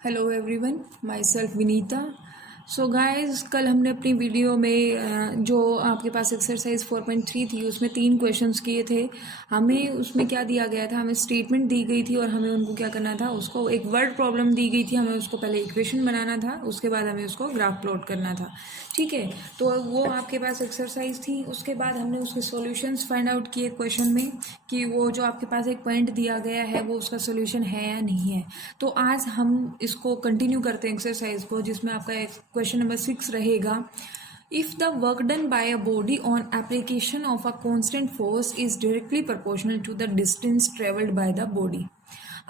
Hello everyone, my self Vinita. So guys, कल हमने अपनी वीडियो में जो आपके पास एक्सरसाइज 4.3 थी उसमें 3 क्वेश्चंस किए थे। हमें उसमें क्या दिया गया था, हमें स्टेटमेंट दी गई थी और हमें उनको क्या करना था, उसको एक वर्ड प्रॉब्लम दी गई थी, हमें उसको पहले इक्वेशन बनाना था, उसके बाद हमें उसको ग्राफ प्लॉट करना था। ठीक है, तो वो आपके पास एक्सरसाइज थी। उसके बाद हमने उसके सॉल्यूशंस फाइंड आउट किए क्वेश्चन में कि वो जो आपके पास एक पॉइंट दिया गया है वो उसका सॉल्यूशन है या नहीं है। तो आज हम इसको कंटिन्यू करते हैं एक्सरसाइज को, जिसमें आपका क्वेश्चन नंबर 6 रहेगा। If the work done by a body on application of a constant force is directly proportional to the distance traveled by the body।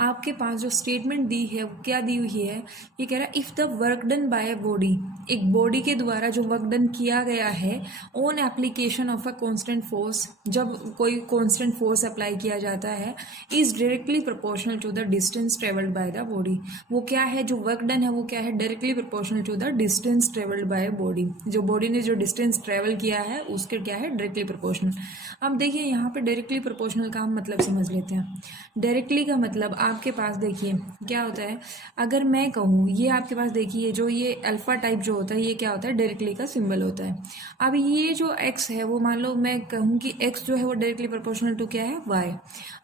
आपके पास जो स्टेटमेंट दी है वो क्या दी हुई है, ये कह रहा है if the work done by a body, एक बॉडी के द्वारा जो वर्क डन किया गया है on application of a constant force, जब कोई कांस्टेंट फोर्स अप्लाई किया जाता है, is directly proportional to the distance travelled by the body. वो क्या है, जो वर्क डन है वो क्या है, directly proportional to the distance travelled by body. जो बॉडी ने जो डिस्टेंस ट्रेवल किया है उसके क्या है, डायरेक्टली प्रोपोर्शनल। अब देखिए यहाँ पे डायरेक्टली प्रोपोर्शनल का हम मतलब समझ लेते हैं। डायरेक्टली का मतलब आपके पास देखिए क्या होता है, अगर मैं कहूँ ये आपके पास देखिए जो ये अल्फा टाइप जो होता है ये क्या होता है, डायरेक्टली का सिंबल होता है। अब ये जो x है वो मान लो मैं कहूँ कि x जो है वो डायरेक्टली प्रोपोर्शनल टू क्या है, y।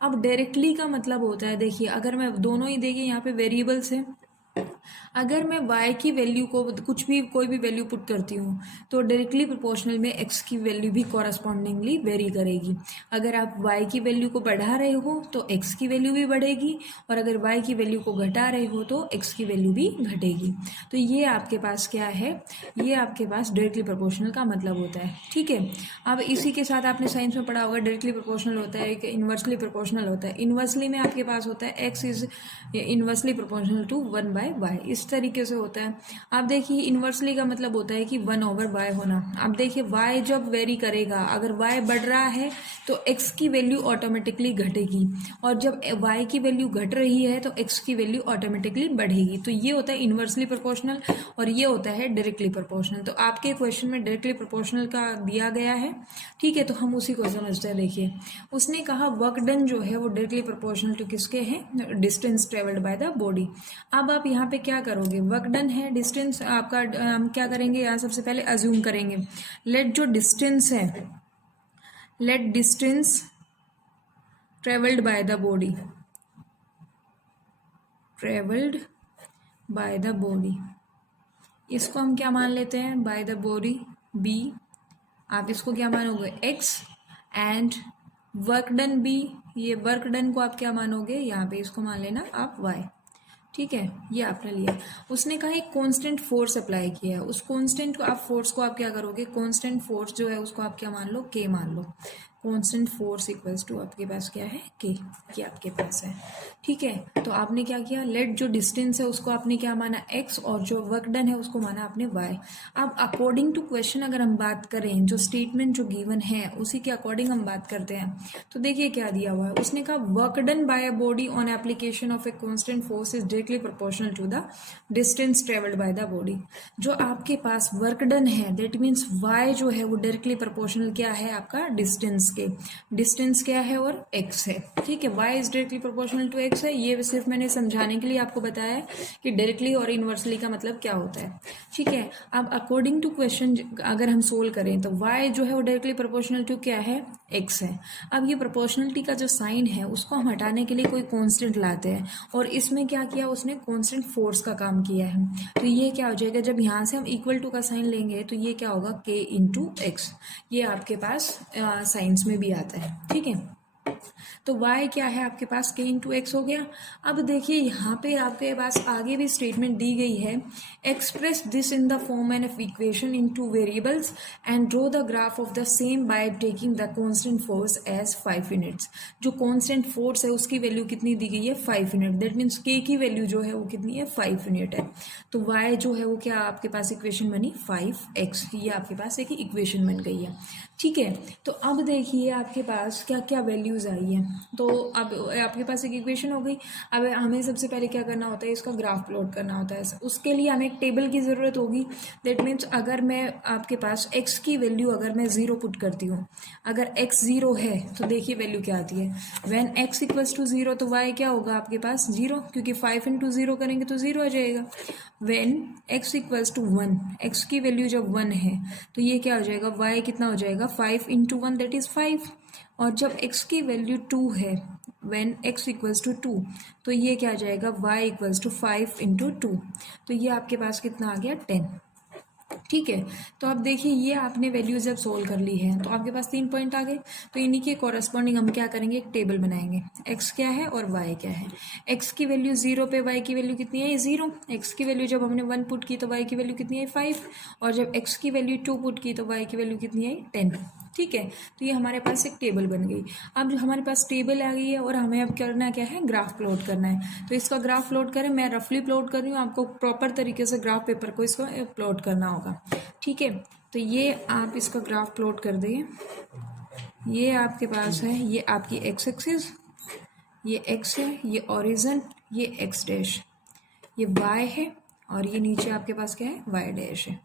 अब डायरेक्टली का मतलब होता है, देखिए अगर मैं दोनों ही देखिए यहाँ पे वेरिएबल्स है, अगर मैं y की वैल्यू को कुछ भी कोई भी वैल्यू पुट करती हूँ तो डायरेक्टली प्रोपोर्शनल में x की वैल्यू भी कॉरस्पॉन्डिंगली वेरी करेगी। अगर आप y की वैल्यू को बढ़ा रहे हो तो x की वैल्यू भी बढ़ेगी, और अगर y की वैल्यू को घटा रहे हो तो x की वैल्यू भी घटेगी। तो ये आपके पास क्या है, ये आपके पास डायरेक्टली प्रोपोर्शनल का मतलब होता है। ठीक है, अब इसी के साथ आपने साइंस में पढ़ा होगा डायरेक्टली प्रोपोर्शनल होता है कि इन्वर्सली प्रोपोर्शनल होता है। इन्वर्सली में आपके पास होता है x is inversely proportional to 1/y, इस तरीके से होता है। आप देखिए इन्वर्सली का मतलब होता है कि 1/y होना। अब देखिए y जब वेरी करेगा, अगर y बढ़ रहा है तो x की वैल्यू ऑटोमेटिकली घटेगी, और जब y की वैल्यू घट रही है तो x की वैल्यू ऑटोमेटिकली बढ़ेगी। तो ये होता है इन्वर्सली प्रोपोर्शनल और ये होता है डायरेक्टली प्रोपोर्शनल। तो आपके क्वेश्चन में डायरेक्टली प्रोपोर्शनल का दिया गया है। ठीक है, तो हम उसी को समझते हैं। देखिए उसने कहा वर्क डन जो है वो डायरेक्टली प्रोपोर्शनल टू किसके हैं, distance travelled by the body. अब आप यहाँ पे क्या करोगे, वर्क डन है, डिस्टेंस आपका हम क्या करेंगे, यहाँ सबसे पहले अज्यूम करेंगे, लेट जो डिस्टेंस है, let distance travelled by the body, travelled by the body, इसको हम क्या मान लेते हैं, बाय द बॉडी बी। आप इसको क्या मानोगे, X, and work done B, ये वर्क डन को आप क्या मानोगे, यहाँ पे इसको मान लेना आप वाई। ठीक है, ये आपने लिया। उसने कहा एक कांस्टेंट फोर्स अप्लाई किया है, उस कांस्टेंट को आप फोर्स को आप क्या करोगे, कांस्टेंट फोर्स जो है उसको आप क्या मान लो, के मान लो। कांस्टेंट फोर्स इक्वल्स टू आपके पास क्या है, के, ये आपके पास है। ठीक है, तो आपने क्या किया, लेट जो डिस्टेंस है उसको आपने क्या माना, एक्स, और जो वर्क डन है उसको माना आपने वाई। अब अकॉर्डिंग टू क्वेश्चन अगर हम बात करें, जो स्टेटमेंट जो गिवन है उसी के अकॉर्डिंग हम बात करते हैं। तो देखिए क्या दिया हुआ है, उसने कहा work done by a body on application of a constant force is directly proportional to the distance travelled by the body. जो आपके पास वर्क डन है दैट मीन्स वाई जो है वो डायरेक्टली प्रोपोर्शनल क्या है, आपका डिस्टेंस के, डिस्टेंस क्या है और एक्स है। ठीक है, Y is directly proportional to X है। ये सिर्फ मैंने समझाने के लिए आपको बताया है कि डायरेक्टली और इनवर्सली का मतलब क्या होता है। ठीक है, अब अकॉर्डिंग टू क्वेश्चन अगर हम सोल्व करें तो वाई जो है वो डायरेक्टली प्रोपोर्शनल टू क्या है, एक्स है। अब ये प्रोपोर्शनलिटी का जो साइन है उसको हम हटाने के लिए कोई कांस्टेंट लाते हैं, और इसमें क्या किया उसने, कांस्टेंट फोर्स का काम किया है। तो ये क्या हो जाएगा, जब यहाँ से हम इक्वल टू का साइन लेंगे तो ये क्या होगा, के इंटू एक्स। ये आपके पास साइंस में भी आता है। ठीक है, तो y क्या है आपके पास, k इंटू एक्स हो गया। अब देखिए यहाँ पे आपके पास आगे भी स्टेटमेंट दी गई है, express this in the form of equation in two variables and draw the graph of the same by taking the constant force as 5 units. जो कांस्टेंट फोर्स है उसकी वैल्यू कितनी दी गई है, 5 यूनिट। दैट मीन्स k की value जो है वो कितनी है, 5 यूनिट है। तो y जो है वो क्या आपके पास इक्वेशन बनी, 5x, ये आपके पास एक इक्वेशन बन गई है। ठीक है। तो अब देखिए आपके पास क्या क्या वैल्यूज़ आई है। तो अब आपके पास एक इक्वेशन हो गई। अब हमें सबसे पहले क्या करना होता है, इसका ग्राफ प्लॉट करना होता है। उसके लिए हमें एक टेबल की ज़रूरत होगी। दैट मीन्स अगर मैं आपके पास x की वैल्यू अगर मैं 0 पुट करती हूँ, अगर x 0 है तो देखिए वैल्यू क्या आती है। व्हेन x इक्वल्स टू 0 तो y क्या होगा आपके पास 0, क्योंकि 5 इंटू 0 करेंगे तो 0 आ जाएगा। When x equals to 1, x की वैल्यू जब 1 है तो ये क्या हो जाएगा, y कितना हो जाएगा 5 इंटू 1 दैट इज़ 5। और जब x की वैल्यू 2 है, व्हेन x इक्वल्स टू 2 तो ये क्या आ जाएगा y इक्वल्स टू 5 इंटू 2, तो ये आपके पास कितना आ गया 10। ठीक है। तो अब देखिए ये आपने वैल्यूज जब सोल्व कर ली है तो आपके पास 3 पॉइंट आ गए। तो इन्हीं के कॉरस्पॉन्डिंग हम क्या करेंगे, एक टेबल बनाएंगे। x क्या है और y क्या है। x की वैल्यू 0 पे y की वैल्यू कितनी है 0। x की वैल्यू जब हमने 1 पुट की तो y की वैल्यू कितनी है 5। और जब x की वैल्यू 2 पुट की तो y की वैल्यू कितनी है 10। ठीक है। तो ये हमारे पास एक टेबल बन गई। अब हमारे पास टेबल आ गई है और हमें अब करना क्या है, ग्राफ प्लॉट करना है। तो इसका ग्राफ प्लॉट करें, मैं रफली प्लॉट कर रही हूँ, आपको प्रॉपर तरीके से ग्राफ पेपर को इसको प्लॉट करना होगा। ठीक है। तो ये आप इसका ग्राफ प्लॉट कर देंगे। ये आपके पास है, ये आपकी एक्स एक्सिस, ये एक्स है, ये ओरिजिन, ये एक्स डैश, ये वाई है और ये नीचे आपके पास क्या है वाई डैश है।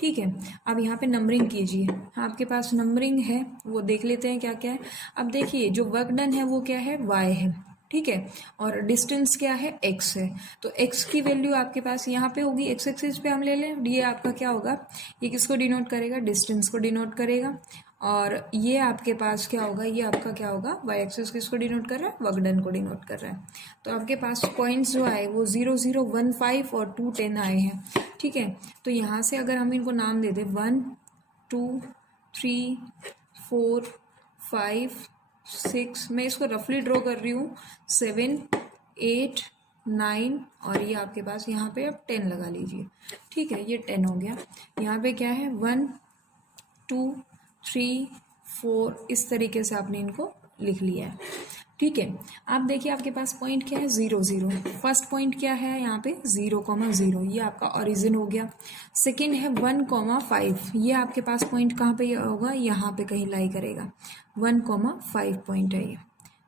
ठीक है। अब यहाँ पे नंबरिंग कीजिए, आपके पास नंबरिंग है वो देख लेते हैं क्या क्या है। अब देखिए जो वर्क डन है वो क्या है वाई है। ठीक है। और डिस्टेंस क्या है x है। तो x की वैल्यू आपके पास यहाँ पे होगी, x एक्सिस पे हम ले लें, ये आपका क्या होगा, ये किसको डिनोट करेगा, डिस्टेंस को डिनोट करेगा। और ये आपके पास क्या होगा, ये आपका क्या होगा, वाई एक्सिस किसको डिनोट कर रहा है, वर्क डन को डिनोट कर रहा है। तो आपके पास पॉइंट्स जो आए वो 0 0 1 5 और 2 10 आए हैं। ठीक है। तो यहाँ से अगर हम इनको नाम दे दें 1 2 3 4 5 6, मैं इसको रफली ड्रॉ कर रही हूँ, 7 8 9 और ये आपके पास यहाँ पे अब 10 लगा लीजिए। ठीक है। ये 10 हो गया। यहाँ पे क्या है 1 2 3 4, इस तरीके से आपने इनको लिख लिया है। ठीक है। आप देखिए आपके पास पॉइंट क्या है 0 0। फर्स्ट पॉइंट क्या है यहाँ पे 0,0, ये आपका ओरिजिन हो गया। सेकंड है 1,5, ये आपके पास पॉइंट कहाँ पे होगा, यहाँ पे कहीं लाई करेगा, 1,5 पॉइंट है ये।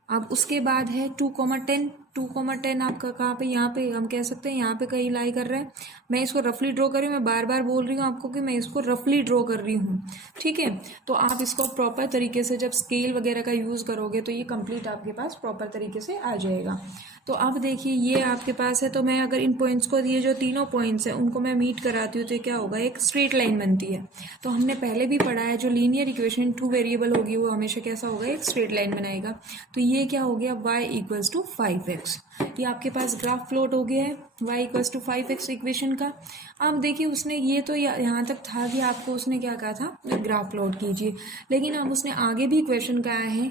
अब उसके बाद है 2,10, 2,10 आपका कहाँ पे, यहाँ पे हम कह सकते हैं यहाँ पे कहीं लाई कर रहा है। मैं इसको रफली ड्रॉ कर रही हूँ, मैं बार बार बोल रही हूँ आपको कि मैं इसको रफली ड्रॉ कर रही हूँ। ठीक है। तो आप इसको प्रॉपर तरीके से जब स्केल वगैरह का यूज़ करोगे तो ये कंप्लीट आपके पास प्रॉपर तरीके से आ जाएगा। तो अब देखिए ये आपके पास है, तो मैं अगर इन पॉइंट्स को, ये जो तीनों पॉइंट्स हैं उनको मैं मीट कराती हूँ तो क्या होगा, एक स्ट्रेट लाइन बनती है। तो हमने पहले भी पढ़ा है जो लीनियर इक्वेशन 2 वेरिएबल होगी वो हमेशा कैसा होगा, एक स्ट्रेट लाइन बनाएगा। तो ये क्या हो गया y इक्वल्स टू 5x, ये आपके पास ग्राफ प्लॉट हो गया है y equals to 5x equation का। अब देखिए उसने ये तो यहाँ तक था कि आपको उसने क्या कहा था, ग्राफ प्लॉट कीजिए, लेकिन अब उसने आगे भी क्वेश्चन कहा है,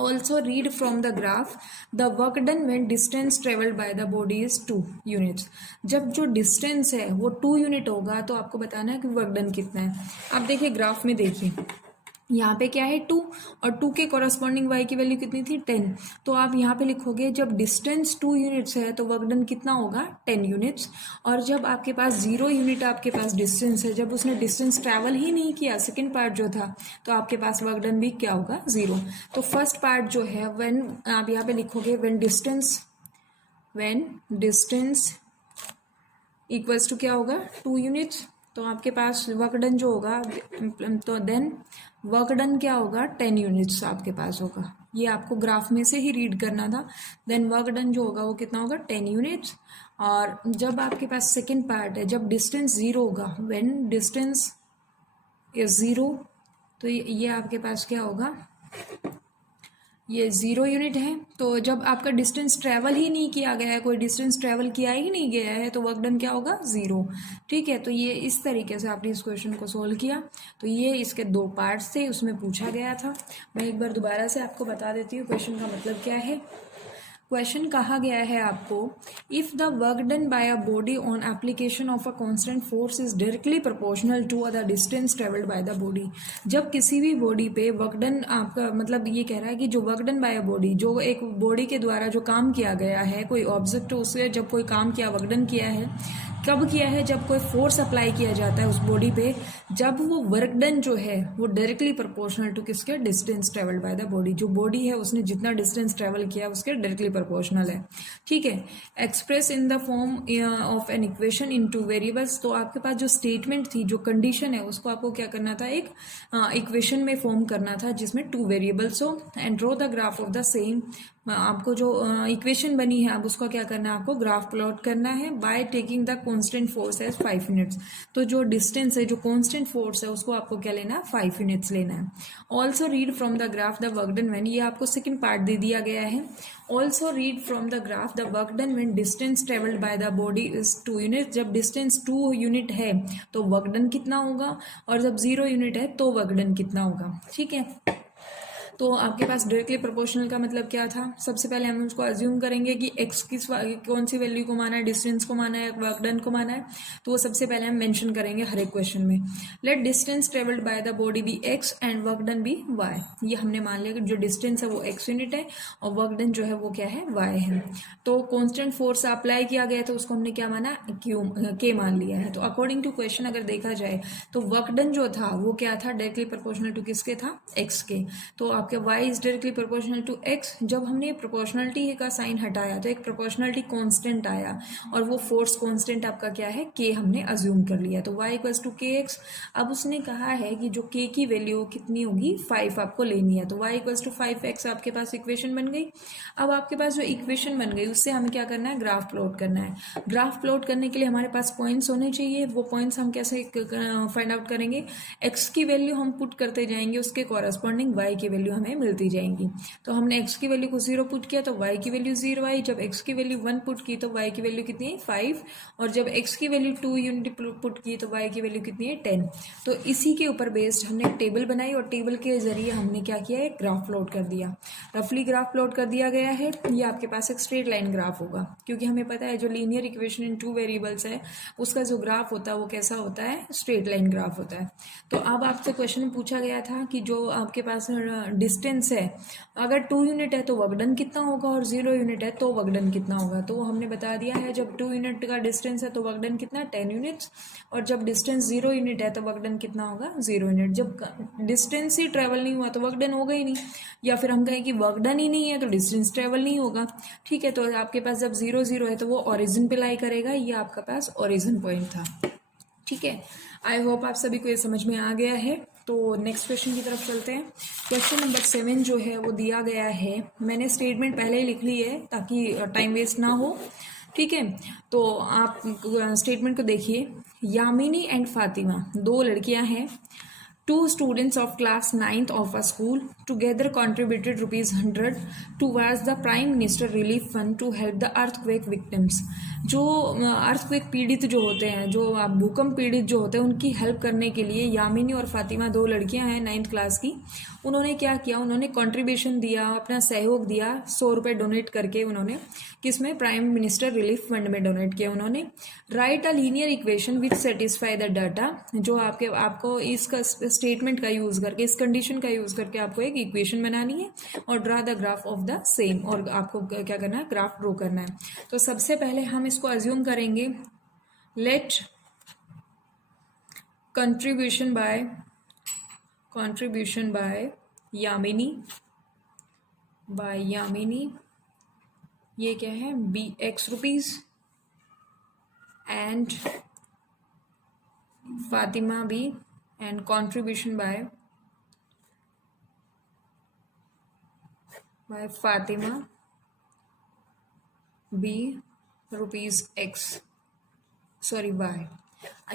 also read from the graph the work done when distance traveled by the body is 2 units। जब जो डिस्टेंस है वो 2 यूनिट होगा तो आपको बताना है कि वर्क डन कितना है। अब देखिए ग्राफ में देखिए यहाँ पे क्या है 2 और 2 के कॉरस्पॉन्डिंग y की वैल्यू कितनी थी 10। तो आप यहाँ पे लिखोगे जब डिस्टेंस 2 यूनिट्स है तो वर्क डन कितना होगा 10 यूनिट्स। और जब आपके पास 0 यूनिट आपके पास डिस्टेंस है, जब उसने डिस्टेंस ट्रैवल ही नहीं किया, सेकेंड पार्ट जो था, तो आपके पास वर्क डन भी क्या होगा 0। तो फर्स्ट पार्ट जो है व्हेन, आप यहाँ पे लिखोगे व्हेन डिस्टेंस इक्वल्स टू क्या होगा 2 यूनिट्स, तो आपके पास वर्क डन जो होगा, तो देन वर्क डन क्या होगा 10 यूनिट्स आपके पास होगा। ये आपको ग्राफ में से ही रीड करना था। देन वर्क डन जो होगा वो कितना होगा 10 यूनिट्स। और जब आपके पास सेकेंड पार्ट है, जब डिस्टेंस 0 होगा, व्हेन डिस्टेंस इज 0, तो ये आपके पास क्या होगा, ये 0 यूनिट है। तो जब आपका डिस्टेंस ट्रैवल ही नहीं किया गया है, कोई डिस्टेंस ट्रैवल किया ही नहीं गया है, तो वर्क डन क्या होगा 0। ठीक है। तो ये इस तरीके से आपने इस क्वेश्चन को सोल्व किया। तो ये इसके 2 पार्ट्स थे, उसमें पूछा गया था। मैं एक बार दोबारा से आपको बता देती हूँ क्वेश्चन का मतलब क्या है। क्वेश्चन कहा गया है आपको, if the work done by a body on application of a constant force is directly proportional to the distance travelled by the body. जब किसी भी बॉडी पे वर्क डन, आपका मतलब ये कह रहा है कि जो work done by a body, जो एक बॉडी के द्वारा जो काम किया गया है, कोई ऑब्जेक्ट उससे जब कोई काम किया, वर्क डन किया है, कब किया है? जब कोई फोर्स अप्लाई किया जाता है उस बॉडी पे, जब वो वर्क डन जो है वो डायरेक्टली प्रोपोर्शनल टू किसके? Distance travelled by the body. जो बॉडी है उसने जितना डिस्टेंस ट्रेवल किया उसके डायरेक्टली प्रोपोर्शनल है। ठीक है, express in the form of an equation in two variables. तो आपके पास जो स्टेटमेंट थी, जो कंडीशन है, उसको आपको क्या करना था? एक इक्वेशन में फॉर्म करना था जिसमें 2 वेरिएबल्स हो, and draw the graph of the same. आपको जो इक्वेशन बनी है, अब उसका क्या करना है? आपको ग्राफ प्लॉट करना है by taking the constant force as 5 units. तो जो डिस्टेंस है, जो कांस्टेंट फोर्स है, उसको आपको क्या लेना है? 5 यूनिट्स लेना है। Also read from the graph the work done when, ये आपको सेकंड पार्ट दे दिया गया है। Also read from the graph the work done when distance travelled by the body is 2 unit. जब डिस्टेंस 2 यूनिट है तो वर्क डन कितना होगा, और जब 0 यूनिट है तो वर्क डन कितना होगा। ठीक है, तो आपके पास डायरेक्टली प्रोपोर्शनल का मतलब क्या था? सबसे पहले हम उसको अज्यूम करेंगे कि एक्स किस कौन सी वैल्यू को माना है, डिस्टेंस को माना है, वर्क डन को माना है। तो वो सबसे पहले हम मेंशन करेंगे हर एक क्वेश्चन में। Let distance travelled by the body be X and work done be Y. ये हमने मान लिया कि जो डिस्टेंस है वो एक्स यूनिट है और वर्क डन जो है वो क्या है? वाई है। तो कॉन्स्टेंट फोर्स अप्लाई किया गया तो उसको हमने क्या माना? के मान लिया है। तो अकॉर्डिंग टू क्वेश्चन अगर देखा जाए तो वर्क डन जो था वो क्या था? डायरेक्टली प्रोपोर्शनल टू किसके था? एक्स के। तो आपके y is directly proportional to x। जब हमने प्रोपोर्शनलिटी का साइन हटाया तो एक प्रोपोर्शनलिटी कांस्टेंट आया, और वो फोर्स कांस्टेंट आपका क्या है? k हमने अज्यूम कर लिया। तो y इक्वल्स टू kx। अब उसने कहा है कि जो k की वैल्यू कितनी होगी? 5 आपको लेनी है। तो y इक्वल्स टू 5x आपके पास इक्वेशन बन गई। अब आपके पास जो इक्वेशन बन गई उससे हमें क्या करना है? ग्राफ प्लॉट करना है। ग्राफ प्लॉट करने के लिए हमारे पास पॉइंट्स होने चाहिए। वो पॉइंट्स हम कैसे फाइंड आउट करेंगे? x की वैल्यू हम पुट करते जाएंगे, उसके कॉरस्पॉन्डिंग y की वैल्यू हमें मिलती जाएंगी। तो हमने x की वैल्यू को 0 पुट किया तो y की वैल्यू 0 आई। जब x की वैल्यू 1 पुट की तो y की वैल्यू कितनी है? 5। और जब x की वैल्यू 2 यूनिट पुट की तो y की वैल्यू कितनी है? 10। तो इसी के ऊपर बेस्ड हमने एक टेबल बनाई और टेबल के जरिए हमने क्या किया? एक ग्राफ प्लॉट कर दिया। रफली ग्राफ प्लॉट कर दिया गया है। ये आपके पास एक स्ट्रेट लाइन ग्राफ होगा, क्योंकि हमें पता है जो लीनियर इक्वेशन इन 2 वेरिएबल्स है उसका जो ग्राफ होता है वो कैसा होता है? स्ट्रेट लाइन ग्राफ होता है। तो अब आपसे क्वेश्चन में पूछा गया था कि जो आपके पास डिस्टेंस है, अगर 2 यूनिट है तो वर्क डन कितना होगा, और 0 यूनिट है तो वर्क डन कितना होगा। तो हमने बता दिया है, जब 2 यूनिट का डिस्टेंस है तो वर्क डन कितना? 10 यूनिट्स। और जब डिस्टेंस 0 यूनिट है तो वर्क डन कितना होगा? 0 यूनिट। जब डिस्टेंस ही ट्रेवल नहीं हुआ तो वर्क डन होगा ही नहीं, या फिर हम कहें कि वर्क डन ही नहीं है तो डिस्टेंस ट्रेवल नहीं होगा। ठीक है, तो आपके पास जब 0 0 है तो वो ओरिजिन पे लाई करेगा। ये आपका पास ओरिजिन पॉइंट था। ठीक है, आई होप आप सभी को ये समझ में आ गया है। तो नेक्स्ट क्वेश्चन की तरफ चलते हैं। क्वेश्चन नंबर 7 जो है वो दिया गया है। मैंने स्टेटमेंट पहले ही लिख ली है ताकि टाइम वेस्ट ना हो। ठीक है, तो आप स्टेटमेंट को देखिए। यामिनी एंड फातिमा 2 लड़कियां हैं। 2 students of class 9th of a school together contributed ₹100 towards the Prime Minister Relief Fund to help the earthquake victims। जो अर्थक्वेक पीड़ित जो होते हैं, जो भूकंप पीड़ित जो होते हैं, उनकी हेल्प करने के लिए यामिनी और फातिमा 2 लड़कियां हैं 9th क्लास की। उन्होंने क्या किया? उन्होंने कंट्रीब्यूशन दिया, अपना सहयोग दिया। 100 रुपये डोनेट करके उन्होंने किसमें? प्राइम मिनिस्टर रिलीफ फंड में डोनेट किया उन्होंने। Right a linear equation which satisfy the data. जो आपको इसका स्टेटमेंट का यूज करके, इस कंडीशन का यूज करके आपको एक इक्वेशन बनानी है और draw the graph of the same. और आपको क्या करना है? ग्राफ ड्रॉ करना है। तो सबसे पहले हम इसको अज्यूम करेंगे। लेट कंट्रीब्यूशन बाय यामिनी, ये क्या है? x रुपीज, एंड फातिमा भी, and contribution by Fatima be ₹x, sorry y।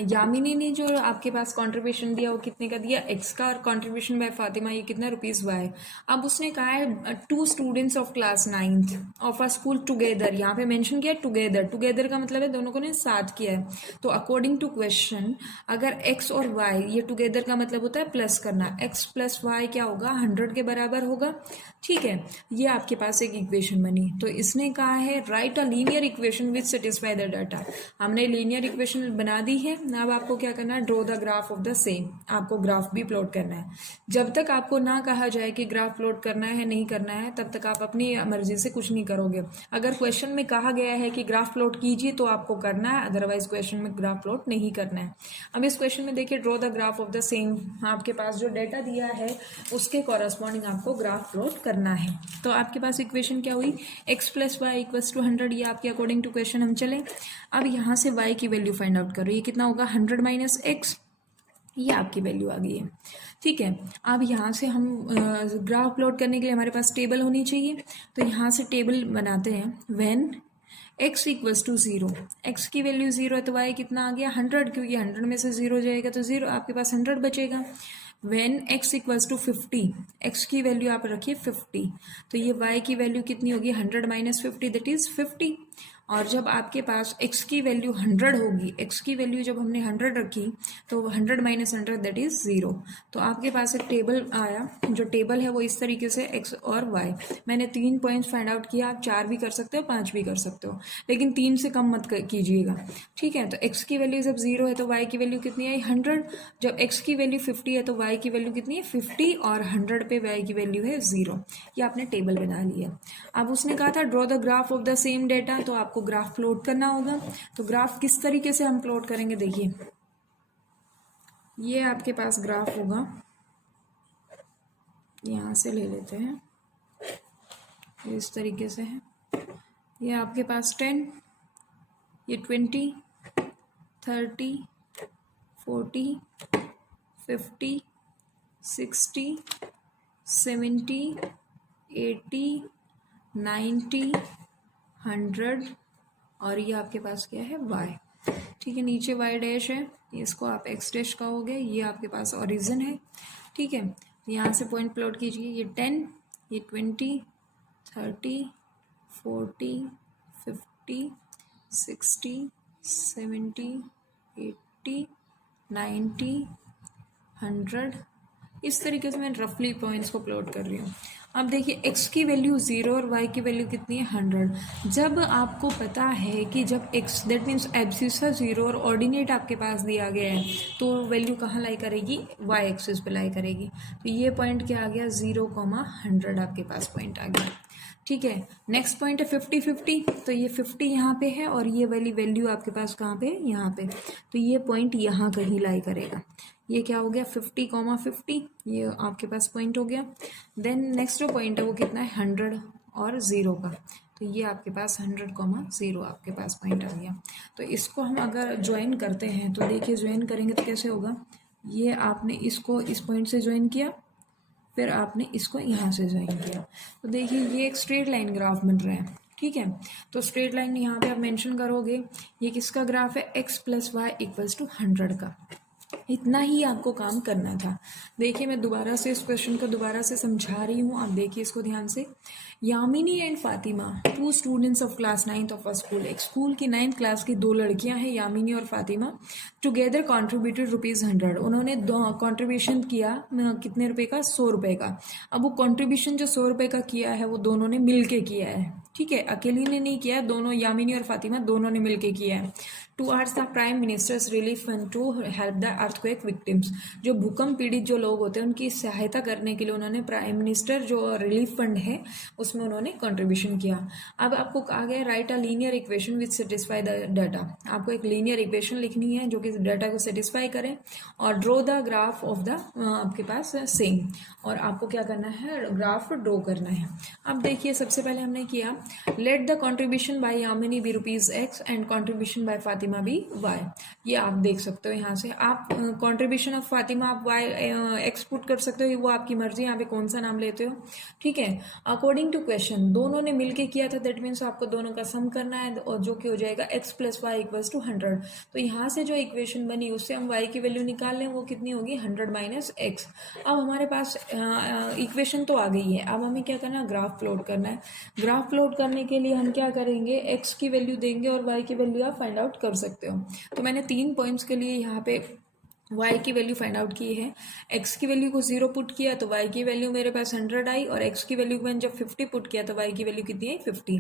Yamini ने जो आपके पास कंट्रीब्यूशन दिया वो कितने का दिया? x का। और कंट्रीब्यूशन बाय फातिमा ये कितना? ₹y। अब उसने कहा है 2 students of class 9th of a school together. यहाँ पे मेंशन किया टुगेदर का मतलब है दोनों को ने साथ किया है। तो अकॉर्डिंग टू क्वेश्चन, अगर x और y, ये टुगेदर का मतलब होता है प्लस करना, x प्लस y क्या होगा? 100 के बराबर होगा। ठीक है, ये आपके पास एक इक्वेशन बनी। तो इसने कहा है right a linear equation which satisfy the data. हमने लीनियर इक्वेशन बना दी ली है। अब आपको क्या करना है, draw the graph of the same, आपको ग्राफ भी प्लॉट करना है। जब तक आपको ना कहा जाए कि ग्राफ प्लॉट करना है नहीं करना है, तब तक आप अपनी मर्जी से कुछ नहीं करोगे। अगर क्वेश्चन में कहा गया है कि ग्राफ प्लॉट कीजिए तो आपको करना है, अदरवाइज क्वेश्चन में ग्राफ प्लॉट नहीं करना है। अब इस क्वेश्चन में देखिए, draw the graph of the same, आपके पास जो डेटा दिया है उसके कॉरस्पॉन्डिंग आपको ग्राफ प्लॉट करना है। तो आपके पास इक्वेशन क्या हुई, x + y = 100, ये आपके अकॉर्डिंग टू क्वेश्चन हम चले। अब यहाँ से y की वैल्यू फाइंड आउट करो, ये कितना होगा 100 - x, ये आपकी वैल्यू आ गई है। ठीक है, अब यहाँ से हम ग्राफ प्लॉट करने के लिए हमारे पास टेबल होनी चाहिए, तो यहाँ से टेबल बनाते हैं। व्हेन x = 0, x की वैल्यू 0 है तो y कितना आ गया 100, क्योंकि 100 में से 0 जाएगा तो 0, आपके पास 100 बचेगा। व्हेन x = 50, x की वैल्यू आप रखिए 50, तो ये y की वैल्यू कितनी होगी 100 - 50, दैट इज 50। और जब आपके पास x की वैल्यू 100 होगी, x की वैल्यू जब हमने 100 रखी तो 100 - 100 दैट इज 0। तो आपके पास एक टेबल आया, जो टेबल है वो इस तरीके से x और y, मैंने 3 पॉइंट्स फाइंड आउट किया, आप 4 भी कर सकते हो 5 भी कर सकते हो, लेकिन 3 से कम मत कीजिएगा। ठीक है, तो x की वैल्यू जब 0 है तो y की वैल्यू कितनी आई 100, जब x की वैल्यू 50 है तो y की वैल्यू कितनी है 50, और 100 पे y की वैल्यू है 0। ये आपने टेबल बना लिया। अब उसने कहा था draw the graph of the same data, तो आपको ग्राफ प्लॉट करना होगा। तो ग्राफ किस तरीके से हम प्लॉट करेंगे, देखिए ये आपके पास ग्राफ होगा, यहाँ से ले लेते हैं, इस तरीके से है। ये आपके पास 10, ये 20, 30, 40, 50, 60, 70, 80, 90, 100, और ये आपके पास क्या है y। ठीक है, नीचे y डैश है, इसको आप x डैश कहोगे, ये आपके पास ओरिजिन है। ठीक है, यहाँ से पॉइंट प्लॉट कीजिए, ये 10, ये 20, 30, 40, 50, 60, 70, 80, 90, 100, इस तरीके से मैं रफली पॉइंट्स को प्लॉट कर रही हूँ। अब देखिए x की वैल्यू 0 और y की वैल्यू कितनी है 100। जब आपको पता है कि जब x दैट मीन्स एब्सिसा 0 और ऑर्डिनेट आपके पास दिया गया है, तो वैल्यू कहाँ लाई करेगी, y एक्सिस पे लाई करेगी। तो ये पॉइंट क्या आ गया 0, 100 आपके पास पॉइंट आ गया। ठीक है, नेक्स्ट पॉइंट है 50, 50, तो ये 50 यहाँ पे है और ये वाली वैल्यू आपके पास कहाँ पे, यहाँ पे, तो ये पॉइंट यहाँ कहीं लाई करेगा। ये क्या हो गया 50, 50, ये आपके पास पॉइंट हो गया। देन नेक्स्ट जो पॉइंट है वो कितना है 100 और 0 का, तो ये आपके पास 100, 0 आपके पास पॉइंट आ गया। तो इसको हम अगर ज्वाइन करते हैं तो देखिए ज्वाइन करेंगे तो कैसे होगा, ये आपने इसको इस पॉइंट से ज्वाइन किया, फिर आपने इसको यहाँ से ज्वाइन किया, तो देखिए ये एक स्ट्रेट लाइन ग्राफ बन रहा है। ठीक है, तो स्ट्रेट लाइन यहाँ पे आप मेंशन करोगे, ये किसका ग्राफ है x + y = 100 का। इतना ही आपको काम करना था। देखिए मैं दोबारा से इस क्वेश्चन को दोबारा से समझा रही हूँ, आप देखिए इसको ध्यान से। Yamini and Fatima, 2 students of class 9th of a school, एक स्कूल की 9th क्लास की 2 लड़कियां हैं, यामिनी और फातिमा, टुगेदर कॉन्ट्रीब्यूटेड ₹100। उन्होंने कॉन्ट्रीब्यूशन किया कितने रुपए का, 100 रुपये का। अब वो कॉन्ट्रीब्यूशन जो 100 रुपये का किया है वो दोनों ने मिल के किया है। ठीक है, अकेली ने नहीं किया, दोनों यामिनी और फातिमा दोनों ने मिल के किया है। Towards the prime minister's relief fund to help the earthquake victims, जो भूकंप पीड़ित जो लोग होते हैं उनकी सहायता करने के लिए उन्होंने प्राइम मिनिस्टर जो रिलीफ फंड है उसमें उन्होंने कंट्रीब्यूशन किया। अब आपको कहा गया right a linear equation which satisfy the data, आपको एक लीनियर इक्वेशन लिखनी है जो कि डाटा को सेटिस्फाई करे, और draw the graph of the आपके पास सेम, और आपको क्या करना है ग्राफ ड्रॉ करना है। अब देखिए सबसे पहले हमने किया let the contribution by Yamini be ₹x and contribution by Fatima be y। ये आप देख सकते हो, यहाँ से आप कॉन्ट्रीब्यूशन ऑफ फातिमा आप y x पुट कर सकते हो, वो आपकी मर्जी, यहाँ पे कौन सा नाम लेते हो। ठीक है, अकॉर्डिंग टू क्वेश्चन दोनों ने मिलके किया था, दैट मीन्स आपको दोनों का सम करना है, और जो कि हो जाएगा x + y = 100। तो यहाँ से जो इक्वेशन बनी उससे हम y की वैल्यू निकाल लें, वो कितनी होगी 100 - x। अब हमारे पास इक्वेशन तो आ गई है, अब हमें क्या करना है ग्राफ प्लॉट करना है। ग्राफ प्लॉट करने के लिए हम क्या करेंगे, x की वैल्यू देंगे और y की वैल्यू आप फाइंड आउट कर सकते हो। तो मैंने 3 पॉइंट्स के लिए यहाँ पे y की वैल्यू फाइंड आउट की है, x की वैल्यू को 0 पुट किया तो y की वैल्यू मेरे पास 100 आई, और x की वैल्यू को मैंने जब 50 पुट किया तो y की वैल्यू कितनी आई 50।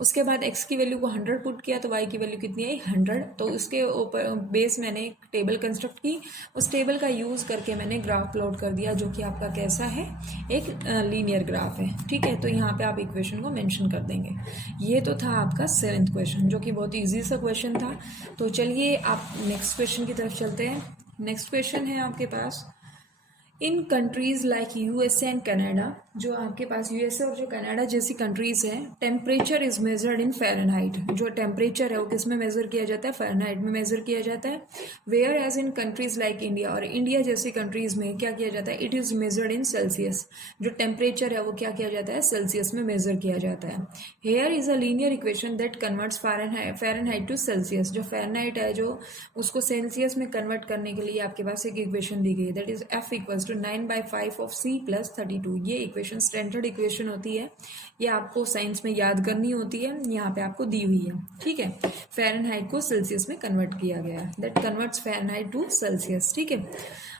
उसके बाद x की वैल्यू को 100 पुट किया तो y की वैल्यू कितनी आई 100। तो उसके ऊपर बेस मैंने एक टेबल कंस्ट्रक्ट की, उस टेबल का यूज़ करके मैंने ग्राफ प्लॉट कर दिया, जो कि आपका कैसा है, एक लीनियर ग्राफ है। ठीक है, तो यहाँ पे आप इक्वेशन को मेंशन कर देंगे। ये तो था आपका 7th क्वेश्चन, जो कि बहुत ईजी सा क्वेश्चन था। तो चलिए आप नेक्स्ट क्वेश्चन की तरफ चलते हैं। नेक्स्ट क्वेश्चन है आपके पास, in countries like USA and Canada, जो आपके पास यूएसए और जो कनाडा जैसी कंट्रीज हैं, temperature is measured in Fahrenheit. जो टेम्परेचर है वो किस में मेजर किया जाता है, फ़ारेनहाइट में मेजर किया जाता है। Where as in countries like India, और इंडिया जैसी कंट्रीज में क्या किया जाता है, it is measured in Celsius. जो टेम्परेचर है वो क्या किया जाता है, सेल्सियस में मेजर किया जाता है। Here is a linear equation that converts Fahrenheit to Celsius. जो फ़ारेनहाइट है जो उसको सेल्सियस में कन्वर्ट करने के लिए आपके पास एक इक्वेशन दी गई है, that is F equals to 9/5 of C plus 32। ये इक्वेशन स्टैंडर्ड इक्वेशन होती है, ये आपको साइंस में याद करनी होती है, यहाँ पे आपको दी हुई है। ठीक है, फ़ारेनहाइट को सेल्सियस में कन्वर्ट किया गया है, that converts Fahrenheit to Celsius. ठीक है,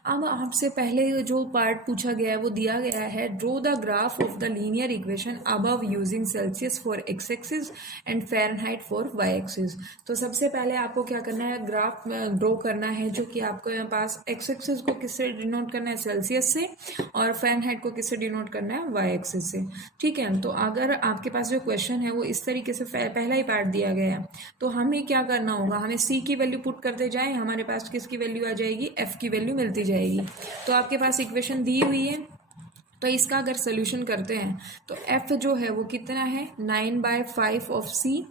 अब आपसे पहले जो पार्ट पूछा गया है वो दिया गया है, draw the graph of the linear equation above using Celsius for x axis and Fahrenheit for y axis. तो सबसे पहले आपको क्या करना है, ग्राफ ड्रॉ करना है, जो कि आपको यहाँ पास x एक्सिस को किससे डिनोट करना है, सेल्सियस से, और फ़ारेनहाइट को किससे डिनोट करना है, y एक्सिस से। ठीक है, तो अगर आपके पास जो क्वेश्चन है वो इस तरीके से पहला ही पार्ट दिया गया है, तो हमें क्या करना होगा, हमें c की वैल्यू पुट करते जाए, हमारे पास किसकी वैल्यू आ जाएगी, f की वैल्यू मिलती जाएगी। तो आपके पास इक्वेशन दी हुई है, तो इसका अगर सोल्यूशन करते हैं तो f जो है वो कितना है, 9/5 ऑफ c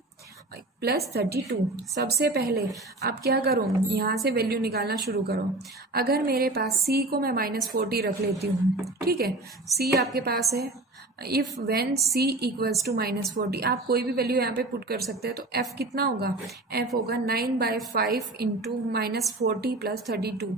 प्लस 32। सबसे पहले आप क्या करो, यहाँ से वैल्यू निकालना शुरू करो। अगर मेरे पास c को मैं -40 रख लेती हूँ, ठीक है, c आपके पास है, if when c equals to -40, आप कोई भी वैल्यू यहाँ पे पुट कर सकते हैं, तो f कितना होगा, f होगा 9/5 इंटू -40 प्लस 32।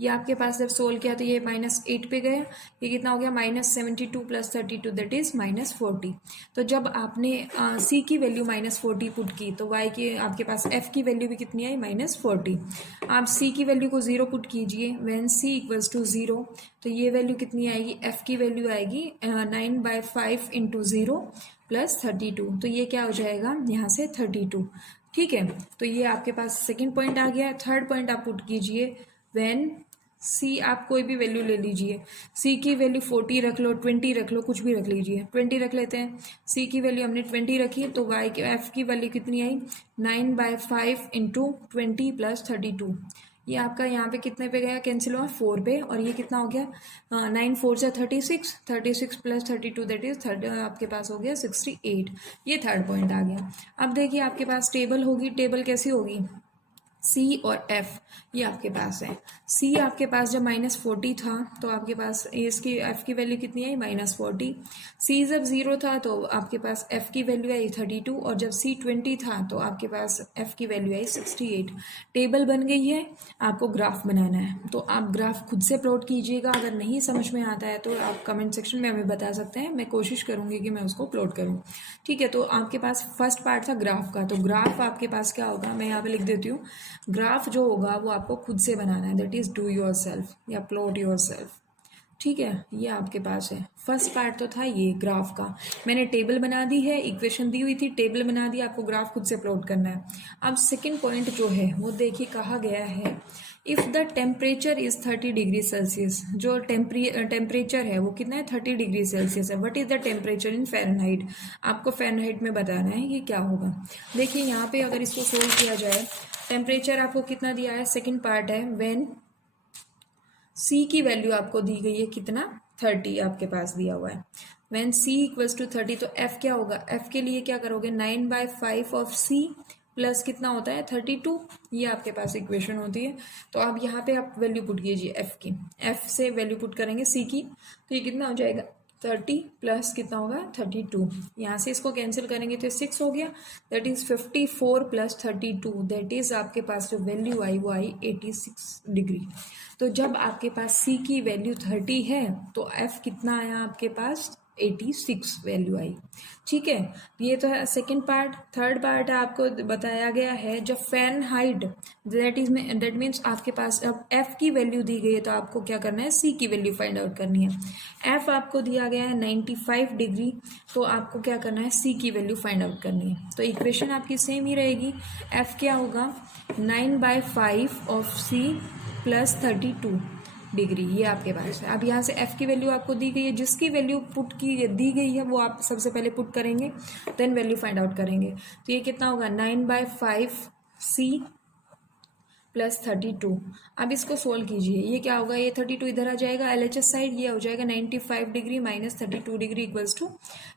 ये आपके पास जब सोल्व किया तो ये -8 पे गया, ये कितना हो गया, -72 प्लस 32, दैट इज -40। तो जब आपने c की वैल्यू -40 पुट की तो y की आपके पास f की वैल्यू भी कितनी आई, -40। आप c की वैल्यू को 0 पुट कीजिए, व्हेन c इक्वल्स टू 0, तो ये वैल्यू कितनी आएगी, f की वैल्यू आएगी 9/5 इंटू 0 प्लस 32। तो ये क्या हो जाएगा, यहाँ से 32। ठीक है, तो ये आपके पास सेकेंड पॉइंट आ गया। थर्ड पॉइंट आप पुट कीजिए, व्हेन c, आप कोई भी वैल्यू ले लीजिए, c की वैल्यू 40 रख लो, 20 रख लो, कुछ भी रख लीजिए, 20 रख लेते हैं। c की वैल्यू हमने 20 रखी, तो y की f की वैल्यू कितनी आई, 9/5 इंटू 20 प्लस 32। ये आपका यहाँ पे कितने पे गया, कैंसिल हुआ 4 पे, और ये कितना हो गया, 9 4 से 36, 36 प्लस 32, दैट इज आपके पास हो गया 68। ये थर्ड पॉइंट आ गया। अब देखिए आपके पास टेबल होगी, टेबल कैसी होगी, C और F ये आपके पास है। C आपके पास जब -40 था तो आपके पास इसकी F की वैल्यू कितनी आई, -40। C जब 0 था तो आपके पास F की वैल्यू आई 32, और जब C 20 था तो आपके पास F की वैल्यू आई 68। टेबल बन गई है, आपको ग्राफ बनाना है, तो आप ग्राफ खुद से प्लॉट कीजिएगा। अगर नहीं समझ में आता है तो आप कमेंट सेक्शन में हमें बता सकते हैं, मैं कोशिश करूँगी कि मैं उसको प्लॉट करूँ। ठीक है, तो आपके पास फर्स्ट पार्ट था ग्राफ का, तो ग्राफ आपके पास क्या होगा, मैं यहाँ पे लिख देती हूँ, ग्राफ जो होगा वो आपको खुद से बनाना है, that is do your self या प्लॉट योर सेल्फ। ठीक है, ये आपके पास है। फर्स्ट पार्ट तो था ये ग्राफ का, मैंने टेबल बना दी है, इक्वेशन दी हुई थी, टेबल बना दी, आपको ग्राफ खुद से प्लॉट करना है। अब सेकंड पॉइंट जो है वो देखिए, कहा गया है, if the temperature is 30 degree Celsius, जो टेम्परेचर है वो कितना है, 30 डिग्री सेल्सियस है। What is the temperature in Fahrenheit, आपको फ़ारेनहाइट में बताना है कि क्या होगा। देखिए यहाँ पे अगर इसको सोल्व किया जाए, टेम्परेचर आपको कितना दिया है, सेकंड पार्ट है, व्हेन C की वैल्यू आपको दी गई है कितना, 30 आपके पास दिया हुआ है। व्हेन C इक्वल्स टू 30, तो F क्या होगा, F के लिए क्या करोगे, 9/5 ऑफ C प्लस कितना होता है 32, ये आपके पास इक्वेशन होती है। तो अब यहाँ पे आप वैल्यू पुट कीजिए F की, F से वैल्यू पुट करेंगे C की, तो ये कितना हो जाएगा, 30 प्लस कितना होगा 32, यहाँ से इसको कैंसिल करेंगे तो 6 हो गया, that is 54 plus 32, that is आपके पास जो वैल्यू आई वो आई 86 डिग्री। तो जब आपके पास C की वैल्यू 30 है तो F कितना आया आपके पास, 86 वैल्यू आई। ठीक है, ये तो है सेकंड पार्ट। थर्ड पार्ट है, आपको बताया गया है जब फ़ारेनहाइट दैट मीन्स आपके पास अब एफ की वैल्यू दी गई है तो आपको क्या करना है, सी की वैल्यू फाइंड आउट करनी है। एफ आपको दिया गया है 95 डिग्री, तो आपको क्या करना है, सी की वैल्यू फाइंड आउट करनी है। तो इक्वेशन आपकी सेम ही रहेगी। एफ क्या होगा, 9/5 ऑफ सी प्लस 32 डिग्री, ये आपके पास है। अब यहाँ से f की वैल्यू आपको दी गई है, जिसकी वैल्यू पुट की दी गई है वो आप सबसे पहले पुट करेंगे, देन वैल्यू फाइंड आउट करेंगे। तो ये कितना होगा, 9/5 c प्लस 32। अब इसको सोल्व कीजिए, ये क्या होगा, ये 32 इधर आ जाएगा LHS साइड, ये हो जाएगा 95 degree minus 32 degree equals to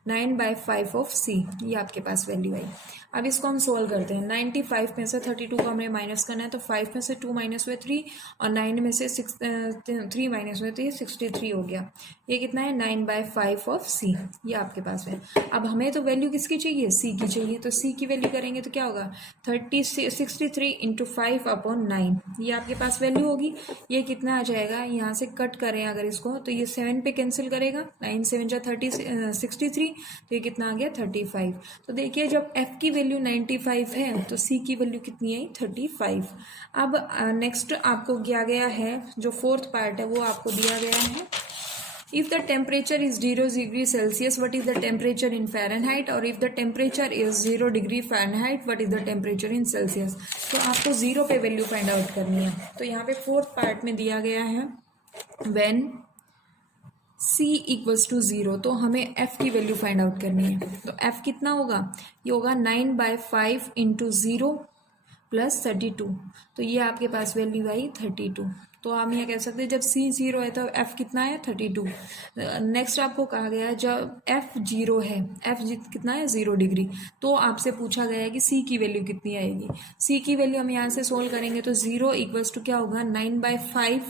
9/5 of C, ये आपके पास वैल्यू आई। अब इसको हम सोल्व करते हैं। 95 में से 32 को हमें माइनस करना है, तो 5 में से 2 माइनस हुए 3 और 9 में से 3 माइनस हुए तो ये 63 हो गया। ये कितना है, 9/5 ऑफ सी, ये आपके पास है। अब हमें तो वैल्यू किसकी चाहिए, सी की चाहिए, तो सी की वैल्यू करेंगे तो क्या होगा, 63 इंटू 5/9, ये आपके पास वैल्यू होगी। ये कितना आ जाएगा, यहाँ से कट करें अगर इसको तो ये 7 पे कैंसिल करेगा, 9 7 जा 63, तो ये कितना आ गया 35। तो देखिए जब एफ की वैल्यू 95 है तो सी की वैल्यू कितनी आई, 35। अब नेक्स्ट आपको दिया गया है, जो फोर्थ पार्ट है वो आपको दिया गया है। If the temperature is 0 degree Celsius, what is the temperature in Fahrenheit? और if the temperature is 0 degree Fahrenheit, what is the temperature in Celsius? तो आपको 0 पे वैल्यू फाइंड आउट करनी है। तो यहाँ पे फोर्थ पार्ट में दिया गया है when c इक्वल्स टू 0, तो हमें f की वैल्यू फाइंड आउट करनी है। तो f कितना होगा, ये होगा 9/5 इंटू 0 प्लस 32, तो ये आपके पास वैल्यू आई 32। तो हम ये कह सकते हैं जब c 0 है तो f कितना है, 32। नेक्स्ट आपको कहा गया है जब f 0 है, f कितना है 0 डिग्री, तो आपसे पूछा गया है कि c की वैल्यू कितनी आएगी। c की वैल्यू हम यहाँ से सोल्व करेंगे तो 0 इक्वल्स टू क्या होगा, 9/5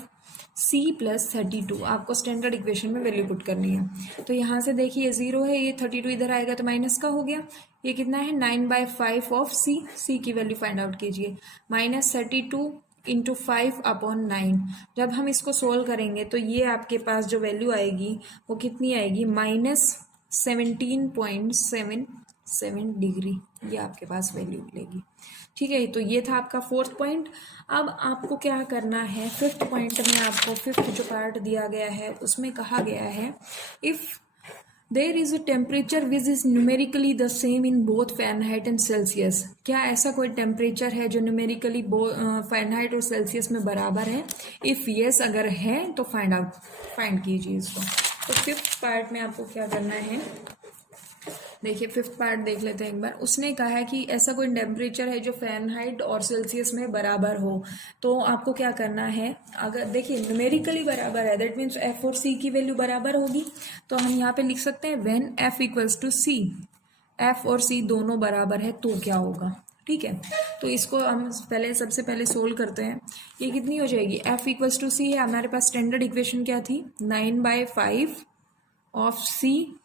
c प्लस 32, आपको स्टैंडर्ड इक्वेशन में वैल्यू पुट करनी है। तो यहाँ से देखिए 0 है, ये 32 इधर आएगा तो माइनस का हो गया, ये कितना है 9/5 ऑफ c की वैल्यू फाइंड आउट कीजिए, माइनस 32 इंटू 5/9। जब हम इसको सोल्व करेंगे तो ये आपके पास जो वैल्यू आएगी वो कितनी आएगी, -17.77 डिग्री, ये आपके पास वैल्यू मिलेगी। ठीक है, तो ये था आपका फोर्थ पॉइंट। अब आपको क्या करना है, फिफ्थ पॉइंट में आपको फिफ्थ जो पार्ट दिया गया है उसमें कहा गया है if there is a temperature which is numerically the same in both Fahrenheit and Celsius, क्या ऐसा कोई टेम्परेचर है जो न्यूमेरिकली फ़ारेनहाइट और सेल्सियस में बराबर है। इफ़ यस अगर है तो फाइंड कीजिए इसको। तो फिफ्थ पार्ट में आपको क्या करना है, देखिए फिफ्थ पार्ट देख लेते हैं एक बार। उसने कहा है कि ऐसा कोई टेम्परेचर है जो फ़ारेनहाइट और सेल्सियस में बराबर हो, तो आपको क्या करना है, अगर देखिए न्यूमेरिकली बराबर है दैट मीन्स एफ और सी की वैल्यू बराबर होगी, तो हम यहाँ पे लिख सकते हैं when F equals to C, F और सी दोनों बराबर है तो क्या होगा। ठीक है, तो इसको हम सबसे पहले सोल्व करते हैं। ये कितनी हो जाएगी, एफ इक्वल्स टू सी है, हमारे पास स्टैंडर्ड इक्वेशन क्या थी, 9/5 ऑफ सी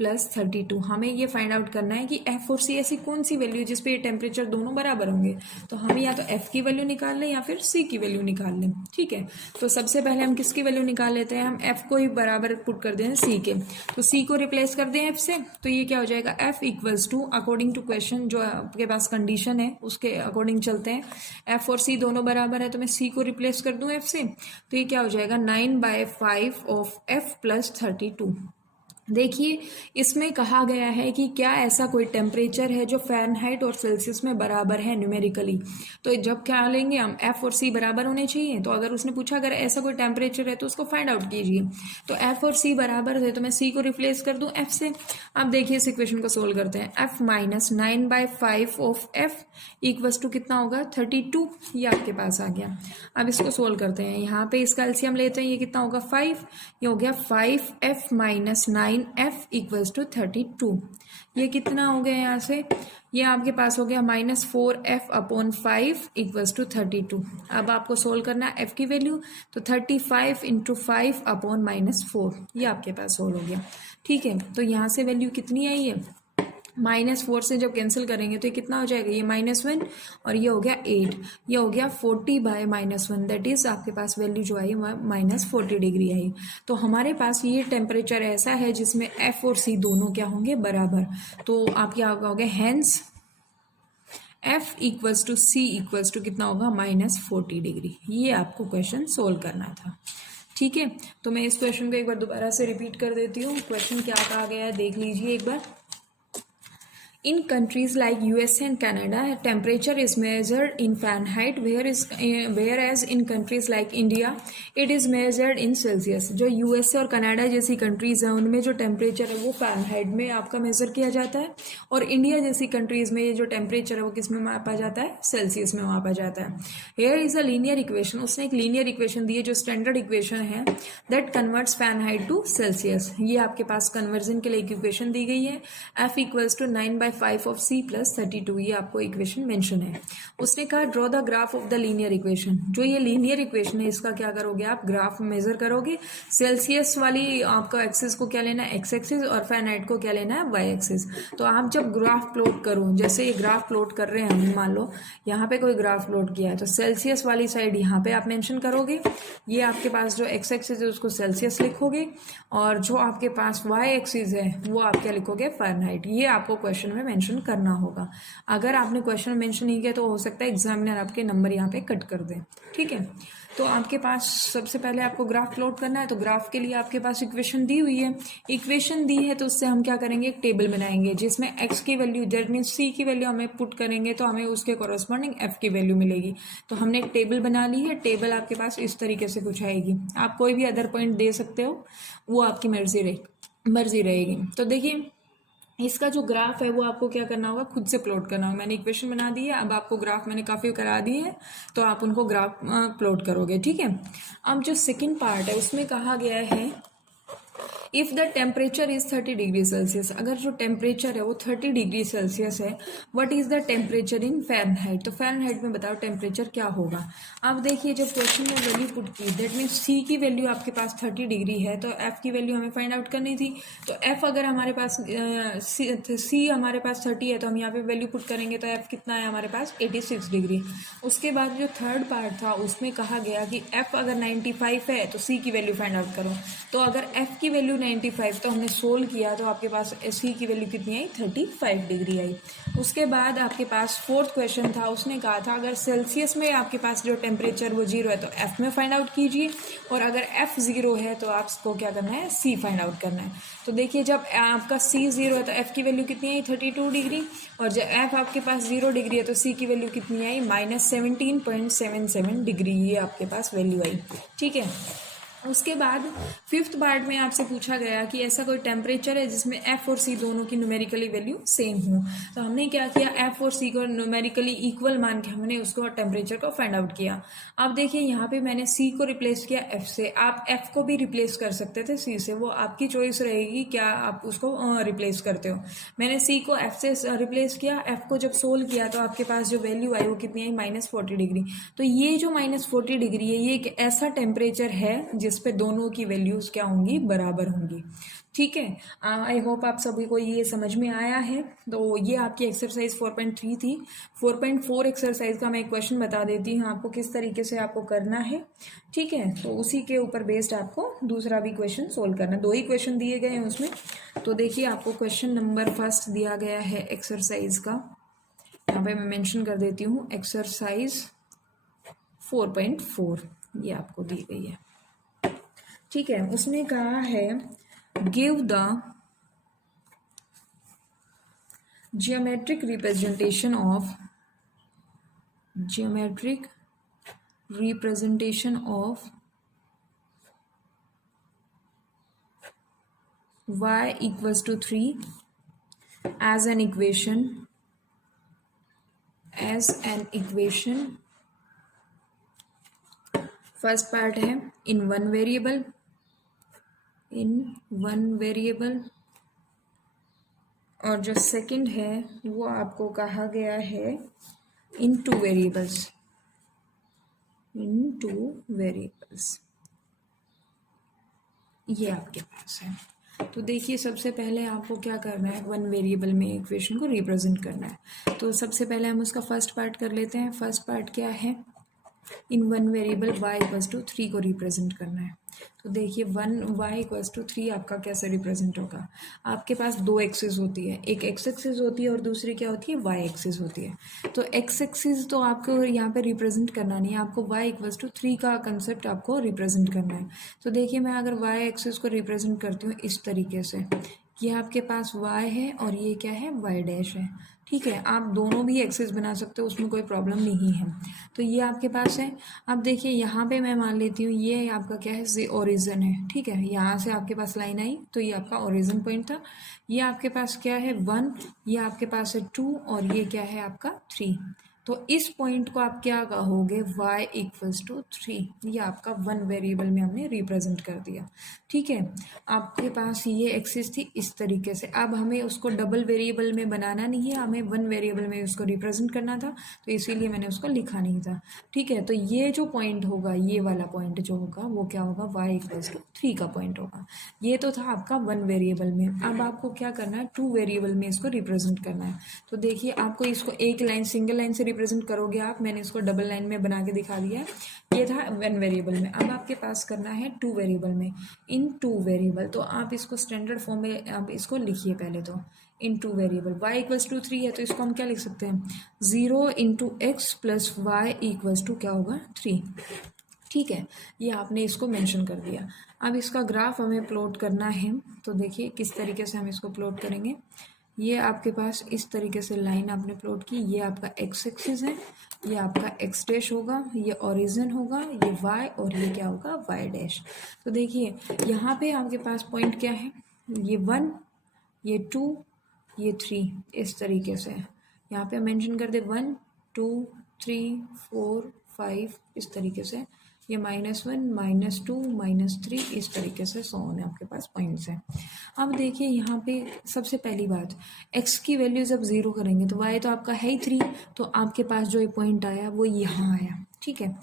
प्लस 32। हमें ये फाइंड आउट करना है कि एफ और सी ऐसी कौन सी वैल्यू जिस पे ये टेम्परेचर दोनों बराबर होंगे, तो हमें या तो एफ की वैल्यू निकाल लें या फिर सी की वैल्यू निकाल लें। ठीक है, तो सबसे पहले हम किसकी वैल्यू निकाल लेते हैं, हम एफ को ही बराबर पुट कर दें सी के, तो सी को रिप्लेस कर दें एफ से, तो ये क्या हो जाएगा, F equals to according to question जो आपके पास कंडीशन है उसके अकॉर्डिंग चलते हैं। एफ और सी दोनों बराबर है तो मैं सी को रिप्लेस कर दूं एफ से, तो ये क्या हो जाएगा 9/5 ऑफ एफ प्लस 32। देखिए इसमें कहा गया है कि क्या ऐसा कोई टेम्परेचर है जो फ़ारेनहाइट और सेल्सियस में बराबर है न्यूमेरिकली, तो जब क्या लेंगे हम, एफ और सी बराबर होने चाहिए। तो अगर उसने पूछा अगर ऐसा कोई टेम्परेचर है तो उसको फाइंड आउट कीजिए, तो एफ और सी बराबर है तो मैं सी को रिप्लेस कर दूं एफ से। अब देखिए इस इक्वेशन को सोल्व करते हैं, F minus 9/5 of F equals to कितना होगा 32, ये आपके पास आ गया। अब इसको सोल्व करते हैं, यहाँ पे इसका एलसीएम लेते हैं, ये कितना होगा 5, ये हो गया 5f minus 9f equals to 32। ये कितना हो गया यहाँ से, ये आपके पास हो गया -4f/5 इक्वल्स टू 32। अब आपको सोल्व करना है f की वैल्यू, तो 35 इंटू 5/-4, ये आपके पास सोल्व हो गया। ठीक है, तो यहाँ से वैल्यू कितनी आई है -4 से जब कैंसिल करेंगे तो ये कितना हो जाएगा, ये -1 और ये हो गया 8, ये हो गया 40/-1, दैट इज आपके पास वैल्यू जो आई -40 डिग्री आई। तो हमारे पास ये टेम्परेचर ऐसा है जिसमें एफ और सी दोनों क्या होंगे, बराबर। तो आप क्या होगा, hence F equals to C equals to कितना होगा, -40 डिग्री। ये आपको क्वेश्चन सोल्व करना था। ठीक है, तो मैं इस क्वेश्चन को एक बार दोबारा से रिपीट कर देती हूँ। क्वेश्चन क्या कहा गया है देख लीजिए एक बार। In countries like USA and Canada, temperature is measured in Fahrenheit, whereas in countries like India, it is measured in Celsius. जो USA और कनाडा जैसी कंट्रीज हैं उनमें जो टेम्परेचर है वो फ़ारेनहाइट में आपका मेज़र किया जाता है, और इंडिया जैसी कंट्रीज में ये जो टेम्परेचर है वो किस में मापा जाता है, सेल्सियस में मापा जाता है। Here is a linear equation, उसने एक लीनियर इक्वेशन दी है जो स्टैंडर्ड इक्वेशन है, that converts Fahrenheit to Celsius. ये आपके पास कन्वर्जन के लिए एक इक्वेशन दी गई है, F equals to 9/5 of C plus 32, ये आपको इक्वेशन मेंशन है। उसने कहा draw the graph of the linear equation. जो ये लीनियर इक्वेशन है इसका क्या करोगे आप, ग्राफ मेजर करोगे। सेल्सियस वाली आपका एक्सिस को क्या लेना है, एक्स एक्सिस, और फ़ारेनहाइट को क्या लेना है, वाई एक्सिस। तो आप जब ग्राफ प्लॉट करो, जैसे ये ग्राफ प्लॉट कर रहे हैं हम, मान लो यहाँ पे कोई ग्राफ प्लॉट किया है तो सेल्सियस वाली साइड यहाँ पे आप मेंशन करोगे, ये आपके पास जो एक्स एक्सिस है उसको सेल्सियस लिखोगे, और जो आपके पास वाई एक्सिस है वो आप क्या लिखोगे, फ़ारेनहाइट। ये आपको क्वेश्चन में मेंशन करना होगा। अगर आपने क्वेश्चन मेंशन नहीं किया तो हो सकता है एग्जामिनर आपके नंबर यहाँ पे कट कर दे। ठीक है, तो आपके पास सबसे पहले आपको ग्राफ प्लॉट करना है, तो ग्राफ के लिए आपके पास इक्वेशन दी हुई है। इक्वेशन दी है तो उससे हम क्या करेंगे, एक टेबल बनाएंगे जिसमें एक्स की वैल्यू, दैट मीन्स सी की वैल्यू हमें पुट करेंगे तो हमें उसके कॉरस्पॉन्डिंग एफ की वैल्यू मिलेगी। तो हमने एक टेबल बना ली है। टेबल आपके पास इस तरीके से कुछ आएगी। आप कोई भी अदर पॉइंट दे सकते हो, वो आपकी मर्जी रहेगी। तो देखिए इसका जो ग्राफ है वो आपको क्या करना होगा, खुद से प्लॉट करना होगा। मैंने इक्वेशन बना दी है, अब आपको ग्राफ मैंने काफ़ी करा दी है तो आप उनको ग्राफ प्लॉट करोगे। ठीक है, अब जो सेकंड पार्ट है उसमें कहा गया है if the temperature is 30 degree Celsius, अगर जो टेम्परेचर है वो 30 डिग्री सेल्सियस है, what is the temperature in Fahrenheit. तो फ़ारेनहाइट में बताओ टेम्परेचर क्या होगा। अब देखिए जब क्वेश्चन में वैल्यू पुट की, दैट मीन्स सी की वैल्यू आपके पास 30 डिग्री है तो एफ की वैल्यू हमें फाइंड आउट करनी थी। तो एफ अगर हमारे पास सी हमारे पास 30 है तो हम यहाँ पे वैल्यू पुट करेंगे तो एफ कितना है हमारे पास, 86 डिग्री। उसके बाद जो थर्ड पार्ट था उसमें कहा गया कि एफ अगर 95 है तो सी की वैल्यू फाइंड आउट करो। तो अगर एफ की वैल्यू 95 तो हमने सोल्व किया तो आपके पास सी की वैल्यू कितनी आई, 35 डिग्री आई। उसके बाद आपके पास फोर्थ क्वेश्चन था, उसने कहा था अगर सेल्सियस में आपके पास जो टेम्परेचर वो 0 है तो एफ में फाइंड आउट कीजिए, और अगर एफ 0 है तो आपको क्या करना है, सी फाइंड आउट करना है। तो देखिए जब आपका सी 0 है तो एफ की वैल्यू कितनी आई, 32 डिग्री, और जब एफ आपके पास 0 डिग्री है तो सी की वैल्यू कितनी आई, -17.77 डिग्री, ये आपके पास वैल्यू आई। ठीक है, उसके बाद फिफ्थ पार्ट में आपसे पूछा गया कि ऐसा कोई टेम्परेचर है जिसमें एफ और सी दोनों की न्यूमेरिकली वैल्यू सेम हो। तो हमने क्या किया, एफ और सी को न्यूमेरिकली इक्वल मान के हमने उसको टेम्परेचर को फाइंड आउट किया। अब देखिए यहाँ पे मैंने सी को रिप्लेस किया एफ से, आप एफ को भी रिप्लेस कर सकते थे सी से, वो आपकी चॉइस रहेगी क्या आप उसको रिप्लेस करते हो। मैंने सी को एफ से रिप्लेस किया, एफ को जब सोल्व किया तो आपके पास जो वैल्यू आई वो कितनी आई, -40 डिग्री। तो ये जो -40 डिग्री है ये एक ऐसा टेम्परेचर है जिस पे दोनों की वैल्यूज क्या होंगी, बराबर होंगी। ठीक है, आई होप आप सभी को ये समझ में आया है। तो ये आपकी एक्सरसाइज 4.3 थी। 4.4 एक्सरसाइज का मैं एक क्वेश्चन बता देती हूँ आपको किस तरीके से आपको करना है। ठीक है, तो उसी के ऊपर बेस्ड आपको दूसरा भी क्वेश्चन सोल्व करना है। 2 ही क्वेश्चन दिए गए हैं उसमें। तो देखिए आपको क्वेश्चन नंबर फर्स्ट दिया गया है एक्सरसाइज का, यहाँ पे मैं मेंशन कर देती हूँ, एक्सरसाइज 4.4 ये आपको दी गई है। ठीक है, उसने कहा है give the geometric representation of y equals to 3 as an equation first part है इन वन वेरिएबल, और जो सेकंड है वो आपको कहा गया है इन टू वेरिएबल्स। ये आपके पास है। तो देखिए सबसे पहले आपको क्या करना है, वन वेरिएबल में इक्वेशन को रिप्रेजेंट करना है। तो सबसे पहले हम उसका फर्स्ट पार्ट कर लेते हैं। फर्स्ट पार्ट क्या है, in one variable y equals to 3 को रिप्रेजेंट करना है। तो देखिए वन y इक्वल्स टू 3 आपका कैसे रिप्रेजेंट होगा। आपके पास दो एक्सिस होती है, एक एक्स एक्सिस होती है और दूसरी क्या होती है, y एक्सिस होती है। तो एक्स एक्सिस तो आपको यहाँ पे रिप्रेजेंट करना नहीं है, आपको y इक्वल्स टू 3 का कंसेप्ट आपको रिप्रेजेंट करना है। तो देखिए मैं अगर y एक्सिस को रिप्रेजेंट करती हूँ इस तरीके से, ये आपके पास y है और ये क्या है, y डैश है। ठीक है, आप दोनों भी एक्सिस बना सकते हो, उसमें कोई प्रॉब्लम नहीं है। तो ये आपके पास है। अब देखिए यहाँ पे मैं मान लेती हूँ ये आपका क्या है, ये ओरिजिन है। ठीक है, यहाँ से आपके पास लाइन आई तो ये आपका ओरिजिन पॉइंट था। ये आपके पास क्या है 1, ये आपके पास है 2 और ये क्या है आपका 3। तो इस पॉइंट को आप क्या कहोगे, y इक्वल्स टू 3। ये आपका वन वेरिएबल में हमने रिप्रेजेंट कर दिया। ठीक है, आपके पास ये एक्सिस थी इस तरीके से। अब हमें उसको डबल वेरिएबल में बनाना नहीं है, हमें वन वेरिएबल में उसको रिप्रेजेंट करना था, तो इसीलिए मैंने उसको लिखा नहीं था। ठीक है, तो ये जो पॉइंट होगा, ये वाला पॉइंट जो होगा वो क्या होगा, y इक्वल्स टू 3 का पॉइंट होगा। ये तो था आपका वन वेरिएबल में। अब आपको क्या करना है, टू वेरिएबल में इसको रिप्रेजेंट करना है। तो देखिए आपको इसको एक लाइन, सिंगल लाइन से रिप्रेजेंट करोगे आप, मैंने इसको डबल लाइन में बना के दिखा दिया है। ये था वन वेरिएबल में। अब आपके पास करना है टू वेरिएबल में, इन टू वेरिएबल। तो आप इसको स्टैंडर्ड फॉर्म में आप इसको लिखिए पहले तो, in two variable. y equals to 3 है तो इसको हम क्या लिख सकते हैं, 0 into x plus y equals to क्या होगा, 3। ठीक है, ये आपने इसको मेंशन कर दिया। अब इसका ग्राफ हमें प्लॉट करना है। तो देखिए किस तरीके से हम इसको प्लॉट करेंगे। ये आपके पास इस तरीके से लाइन आपने प्लॉट की, ये आपका एक्स एक्सिस है, ये आपका एक्स डैश होगा, ये ओरिजिन होगा, ये वाई और ये क्या होगा, वाई डैश। तो देखिए यहाँ पे आपके पास पॉइंट क्या है, ये 1, ये 2, ये 3, इस तरीके से यहाँ पे मेंशन कर दे 1 2 3 4 5, इस तरीके से। ये -1 -2 -3, इस तरीके से 100 है आपके पास पॉइंट्स हैं। अब देखिए यहाँ पे सबसे पहली बात, x की वैल्यू जब 0 करेंगे तो y तो आपका है ही 3, तो आपके पास जो ये पॉइंट आया वो यहाँ आया। ठीक है,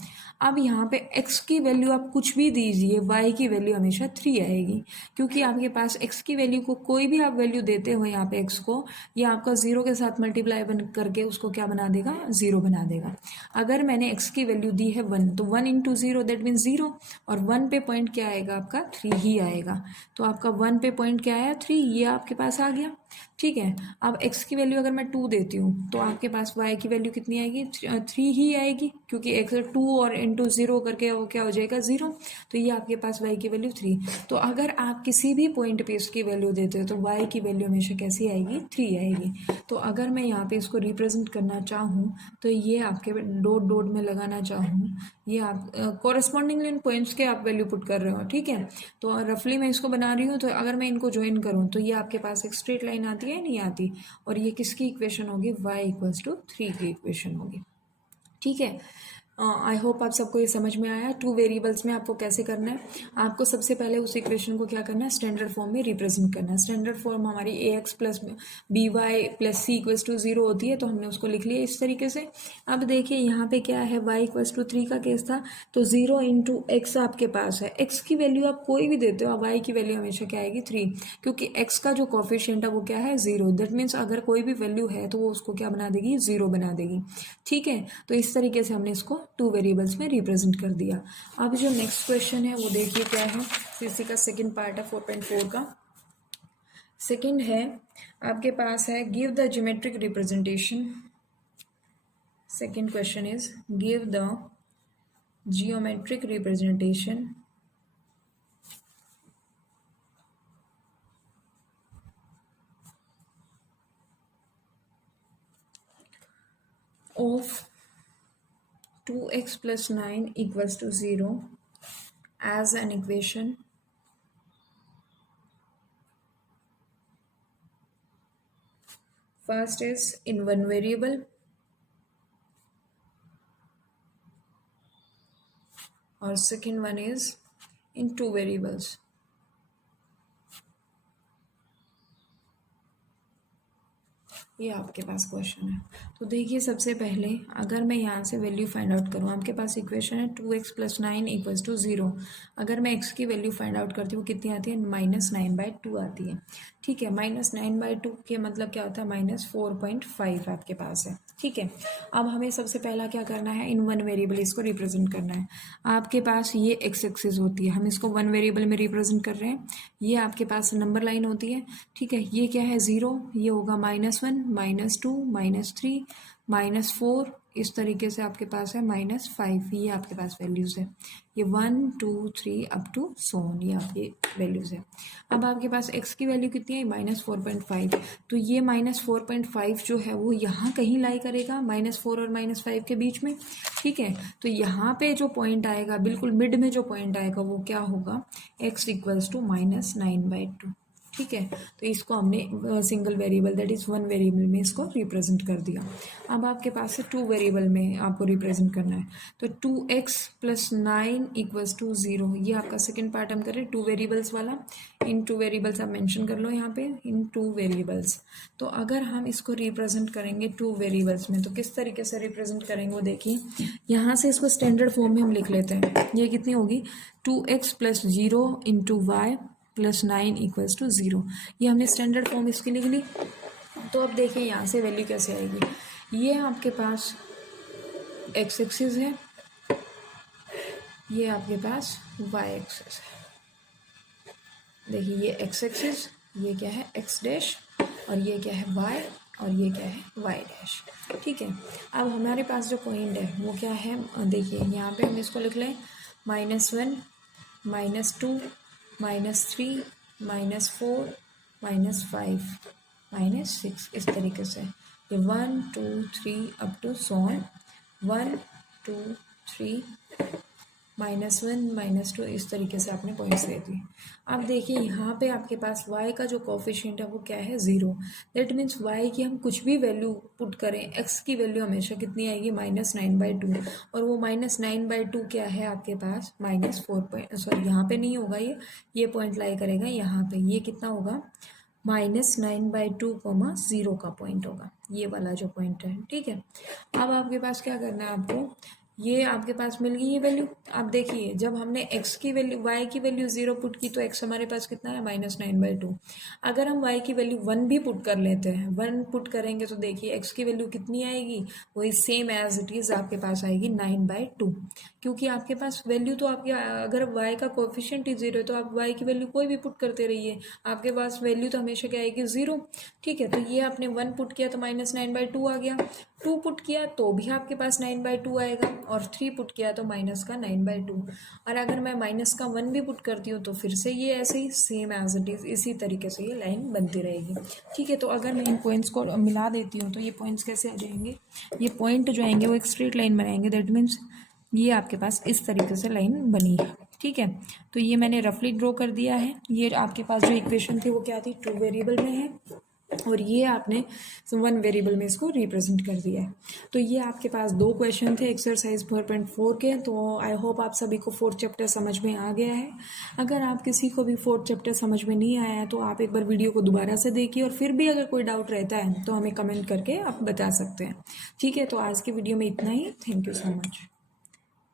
अब यहाँ पे x की वैल्यू आप कुछ भी दीजिए, y की वैल्यू हमेशा 3 आएगी, क्योंकि आपके पास x की वैल्यू को कोई भी आप वैल्यू देते हो यहाँ पे x को, ये आपका 0 के साथ मल्टीप्लाई करके उसको क्या बना देगा, 0 बना देगा। अगर मैंने x की वैल्यू दी है 1, तो 1 इंटू 0 दैट मीन्स 0, और 1 पे पॉइंट क्या आएगा आपका, 3 ही आएगा। तो आपका 1 पे पॉइंट क्या आया, 3, ये आपके पास आ गया। ठीक है, अब x की वैल्यू अगर मैं 2 देती हूँ तो आपके पास y की वैल्यू कितनी आएगी, 3 ही आएगी, क्योंकि x 2 और इंटू 0 करके वो क्या हो जाएगा, 0। तो ये आपके पास y की वैल्यू 3। तो अगर आप किसी भी पॉइंट पे इसकी वैल्यू देते हो तो y की वैल्यू हमेशा कैसी आएगी, 3 आएगी। तो अगर मैं यहाँ पे इसको रिप्रेजेंट करना चाहूँ तो ये आपके डॉट डॉट में लगाना चाहूँ, ये आप कॉरेस्पॉन्डिंगली इन पॉइंट्स के आप वैल्यू पुट कर रहे हो। ठीक है, तो रफली मैं इसको बना रही हूँ, तो अगर मैं इनको ज्वाइन करूँ तो ये आपके पास एक स्ट्रेट लाइन आती है, नहीं आती, और ये किसकी इक्वेशन होगी, y इक्वल्स टू 3 की इक्वेशन होगी। ठीक है, आई होप आप सबको ये समझ में आया टू वेरिएबल्स में आपको कैसे करना है। आपको सबसे पहले उस इक्वेशन को क्या करना है, स्टैंडर्ड फॉर्म में रिप्रेजेंट करना है। स्टैंडर्ड फॉर्म हमारी ax plus by plus c equals to 0 होती है, तो हमने उसको लिख लिया इस तरीके से। अब देखिए यहाँ पे क्या है, y इक्वल्स टू 3 का केस था, तो 0 इंटू एक्स आपके पास है। x की वैल्यू आप कोई भी देते हो, y की वैल्यू हमेशा क्या आएगी, 3, क्योंकि x का जो कॉफिशिएंट है वो क्या है, 0। दैट मीन्स अगर कोई भी वैल्यू है तो वो उसको क्या बना देगी, 0 बना देगी। ठीक है, तो इस तरीके से हमने इसको टू वेरिएबल्स में रिप्रेजेंट कर दिया। अब जो नेक्स्ट क्वेश्चन है वो देखिए क्या है, इसी का सेकंड पार्ट है 4.4 का। सेकंड है आपके पास है, give the geometric representation. Second question is give the geometric representation of 2x plus 9 equals to 0 as an equation first is in one variable or second one is in two variables. ये आपके पास question है। तो देखिए सबसे पहले अगर मैं यहाँ से वैल्यू फाइंड आउट करूँ, आपके पास इक्वेशन है 2x + 9 = 0। अगर मैं x की वैल्यू फाइंड आउट करती हूँ कितनी आती है, -9/2 आती है। ठीक है, -9/2 के मतलब क्या होता है, -4.5 आपके पास है। ठीक है, अब हमें सबसे पहला क्या करना है, इन वन वेरिएबल इसको रिप्रेजेंट करना है। आपके पास ये एक्स एक्सिस होती है, हम इसको वन वेरिएबल में रिप्रेजेंट कर रहे हैं। ये आपके पास नंबर लाइन होती है। ठीक है, ये क्या है, 0, ये होगा -1, -2, -3, -4, इस तरीके से आपके पास है -5। ये आपके पास वैल्यूज़ है, ये 1 2 3 अप टू सोन, ये आपकी वैल्यूज़ है। अब आपके पास x की वैल्यू कितनी है, -4.5। तो ये -4.5 जो है वो यहाँ कहीं लाई करेगा, -4 और -5 के बीच में। ठीक है, तो यहाँ पे जो पॉइंट आएगा, बिल्कुल मिड में जो पॉइंट आएगा वो क्या होगा, x = -9/2। ठीक है, तो इसको हमने single variable that is one variable में इसको रिप्रेजेंट कर दिया। अब आपके पास है टू वेरिएबल में आपको रिप्रेजेंट करना है। तो 2x + 9 = 0, ये आपका सेकेंड पार्ट हम करें टू वेरिएबल्स वाला। इन टू वेरिएबल्स आप मेंशन कर लो यहाँ पे, इन टू वेरिएबल्स। तो अगर हम इसको रिप्रेजेंट करेंगे टू वेरिएबल्स में तो किस तरीके से रिप्रेजेंट करेंगे वो देखिए। यहाँ से इसको स्टैंडर्ड फॉर्म में हम लिख लेते हैं। ये कितनी होगी, 2x + 0 × y + 9 = 0। ये हमने स्टैंडर्ड फॉर्म इसकी लिख ली। तो अब देखिए यहाँ से वैल्यू कैसे आएगी। ये आपके पास x एक्सिस है, ये आपके पास y एक्सिस है। देखिए ये x एक्सिस, ये क्या है x', और ये क्या है y, और ये क्या है y'। ठीक है, अब हमारे पास जो पॉइंट है वो क्या है, देखिए यहाँ पे हम इसको लिख लें -1 -2 -3 -4 -5 -6, इस तरीके से। ये 1 2 3 अप टू सोन, 1 2 3 -1 -2, इस तरीके से आपने पॉइंट्स दे दिए। अब देखिए यहाँ पे आपके पास y का जो कोफिशिएंट है वो क्या है, 0। दैट मीन्स y की हम कुछ भी वैल्यू पुट करें, x की वैल्यू हमेशा कितनी आएगी, -9/2। और वो -9/2 क्या है आपके पास, -4, यहाँ पे नहीं होगा, ये पॉइंट लाई करेगा यहाँ पे। ये कितना होगा, -9/2, 0 का पॉइंट होगा, ये वाला जो पॉइंट है। ठीक है, अब आपके पास क्या करना है, आपको ये आपके पास मिल गई ये वैल्यू। अब देखिए जब हमने x की वैल्यू, y की वैल्यू 0 पुट की तो x हमारे पास कितना है, -9/2। अगर हम y की वैल्यू 1 भी पुट कर लेते हैं, 1 पुट करेंगे तो देखिए x की वैल्यू कितनी आएगी, वही सेम एज इट इज़ आपके पास आएगी 9/2। क्योंकि आपके पास वैल्यू तो आपके, अगर y का कोफिशिएंट ही 0 है तो आप y की वैल्यू कोई भी पुट करते रहिए, आपके पास वैल्यू तो हमेशा क्या आएगी, 0। ठीक है, तो ये आपने 1 पुट किया तो -9/2 आ गया, 2 पुट किया तो भी आपके पास 9/2 आएगा, और 3 पुट किया तो -9/2। और अगर मैं -1 भी पुट करती हूँ तो फिर से ये ऐसे ही सेम एज इट इज़ इसी तरीके से ये लाइन बनती रहेगी। ठीक है, तो अगर मैं इन पॉइंट्स को मिला देती हूँ तो ये पॉइंट्स कैसे आ जाएंगे, ये पॉइंट जो आएंगे वो एक स्ट्रेट लाइन बनाएंगे। दैट मीन्स ये आपके पास इस तरीके से लाइन बनी है। ठीक है, तो ये मैंने रफली ड्रॉ कर दिया है। ये आपके पास जो इक्वेशन थी वो क्या थी, टू वेरिएबल में है, और ये आपने वन वेरिएबल में इसको रिप्रेजेंट कर दिया है। तो ये आपके पास दो क्वेश्चन थे एक्सरसाइज 4.4 के। तो आई होप आप सभी को फोर्थ चैप्टर समझ में आ गया है। अगर आप किसी को भी फोर्थ चैप्टर समझ में नहीं आया है तो आप एक बार वीडियो को दोबारा से देखिए, और फिर भी अगर कोई डाउट रहता है तो हमें कमेंट करके आप बता सकते हैं। ठीक है, तो आज की वीडियो में इतना ही। Thank you so much.